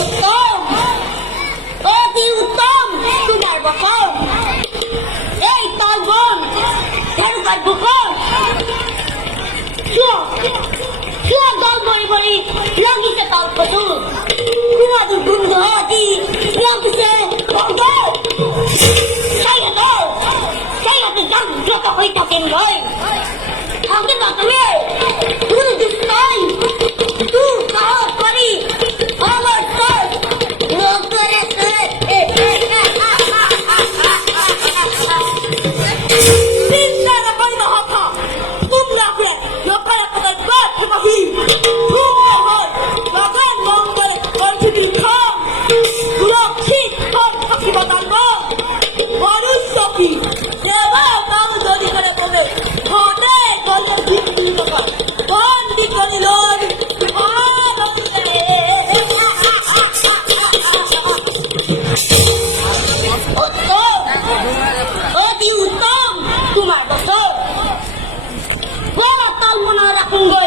উত্তম, অতি উত্তম তোমার বকর। এই তোর বোন ঢেরুকার বুকর শুয়া দল বড়ি বড়ি লাগিছে তার কতুর তোমাদের বন্ধু হাতি লাগিছে বকর। সেই হাতে যান যত হই থাকেন ভাই থাকে না তুমি তুই দুষ্টাই তুই সাহস করি আমার তোর লোক করেছে। তোমার বছর বড় তাল মনে রাখুন।